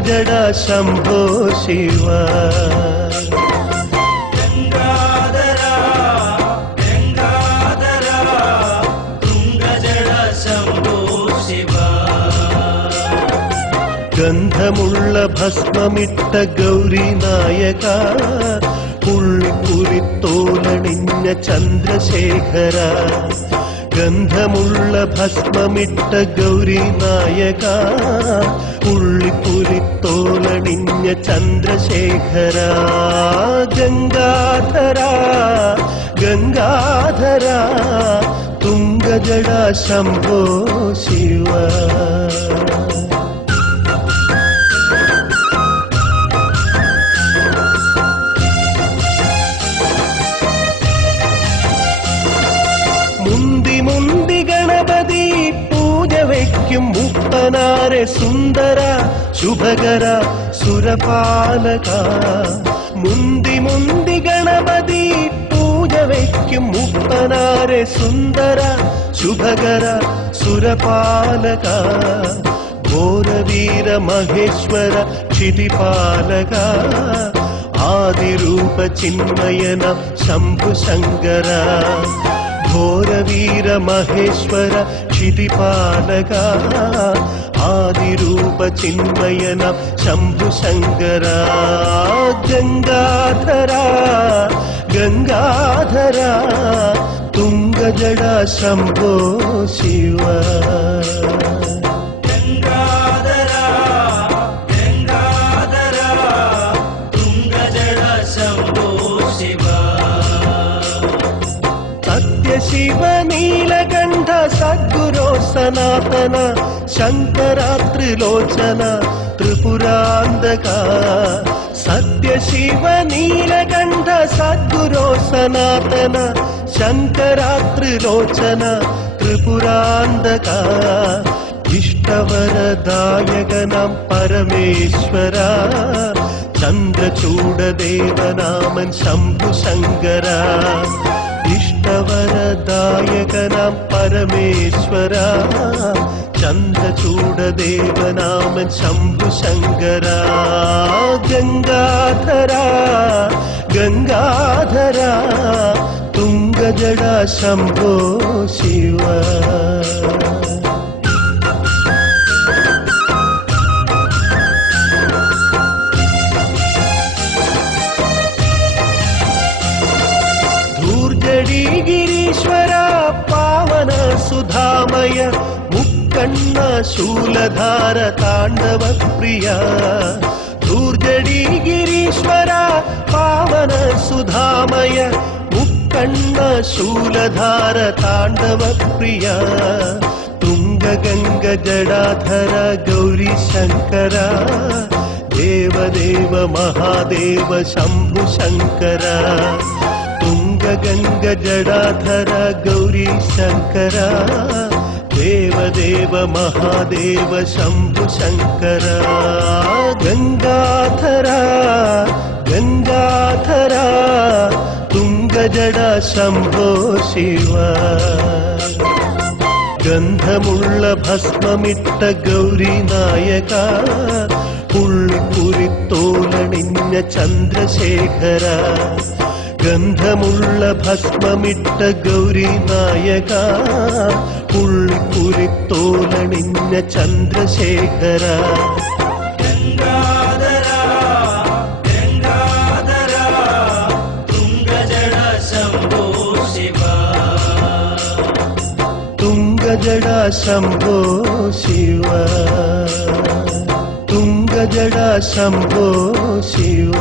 ತುಂಗಜಡ ಶಂಭೋ ಶಿವ. ಗಂಗಾಧರ ಗಂಗಾಧರ ತುಂಗಜಡ ಶಂಭೋ ಶಿವ. ഗന്ധമുള്ള ഭസ്മമിട്ട ഗൗരി നായക, പുള്ളിപ്പുലിത്തോലണിഞ്ഞ ചന്ദ്രശേഖര. ഗന്ധമുള്ള ഭസ്മമിട്ട ഗൗരി നായക, പുള്ളിപ്പുലിത്തോലണിഞ്ഞ ചന്ദ്രശേഖര. ഗംഗാധര ഗംഗാധര തുംഗജട ശംഭോ ശിവ. മുന്തി ഗണപതി പൂജ വയ്ക്കും മുപ്പനാരെ സുന്ദര ശുഭകര സുരപാലക. മുന്തി ഗണപതി പൂജ വയ്ക്കും മുപ്പനാരെ സുന്ദര ശുഭകര സുരപാലക. ഘോരവീര മഹേശ്വര ക്ഷിതിപാലക. ആദിരൂപ ചിന്മയന ശംഭുശങ്കര. ഘോരവീര മഹേശ്വര ക്ഷിതിപാലക. ആദിരൂപ ചിന്മയന ശംഭുശങ്കര. ഗംഗാധര ഗംഗാധര തുംഗജട ശംഭോ ശിവ. ഗംഗാധര ഗംഗാധര ತುಂಗಜಡ ಶಂಭೋ ಶಿವ. ಸತ್ಯಶಿವ ನೀಲಕಂಠ ಸದ್ಗುರೋ ಸನಾತನ ಶಂಕರಾತ್ರಿಲೋಚನ ತ್ರಿಪುರಾಂಧಕ. ಸತ್ಯಶಿವ ನೀಲಕಂಠ ಸದ್ಗುರೋ ಸನಾತನ ಶಂಕರಾತ್ರಿಲೋಚನ ತ್ರಿಪುರಾಂಧಕ. ഇഷ്ടവരദായകനാം പരമേശ്വര. ചന്ദ്രചൂഡദേവനാമൻ ശംഭുശങ്കര. ഇഷ്ടവരദായകനാം പരമേശ്വര. ചന്ദ്രചൂഡദേവനാമൻ ശംഭുശങ്കര. ഗംഗാധര ഗംഗാധര തുംഗജട ശംഭോ ശിവ. ಗಿರೀಶ್ವರ ಪಾವನ ಸುಧಾಮಯ ಮುಕ್ಕಣ್ಣ ಶೂಲಧಾರ ತಾಂಡವ ಪ್ರಿಯ. ಧೂರ್ಜಡಿ ಗಿರೀಶ್ವರ ಪಾವನ ಸುಧಾಮಯ ಮುಕ್ಕಣ್ಣ ಶೂಲಧಾರ ತಾಂಡವ ಪ್ರಿಯ. ತುಂಗ ಗಂಗ ಜಡಾಧರ ಗೌರಿ ಶಂಕರ. ದೇವದೇವ ಮಹಾದೇವ ಶಂಭುಶಂಕರ. ತುಂಗಗಂಗ ಜಡಾಧರ ಗೌರಿ ಶಂಕರ. ದೇವದೇವ ಮಹಾದೇವ ಶಂಭುಶಂಕರ. ಗಂಗಾಧರ ಗಂಗಾಧರ ತುಂಗಜಡ ಶಂಭೋ ಶಿವ. ഗന്ധമുള്ള ഭസ്മമിട്ട ഗൗരി നായക, പുള്ളിപ്പുലിത്തോലണിഞ്ഞ ചന്ദ്രശേഖര. ഗന്ധമുള്ള ഭസ്മമിട്ട ഗൗരി നായക, പുള്ളിപ്പുലിത്തോലണിഞ്ഞ ചന്ദ്രശേഖര. ഗംഗാധര ഗംഗാധര ತುಂಗಜಡ ಶಂಭೋ ಶಿವ. ತುಂಗಜಡ ಶಂಭೋ ಶಿವ. ತುಂಗಜಡ ಶಂಭೋ ಶಿವ.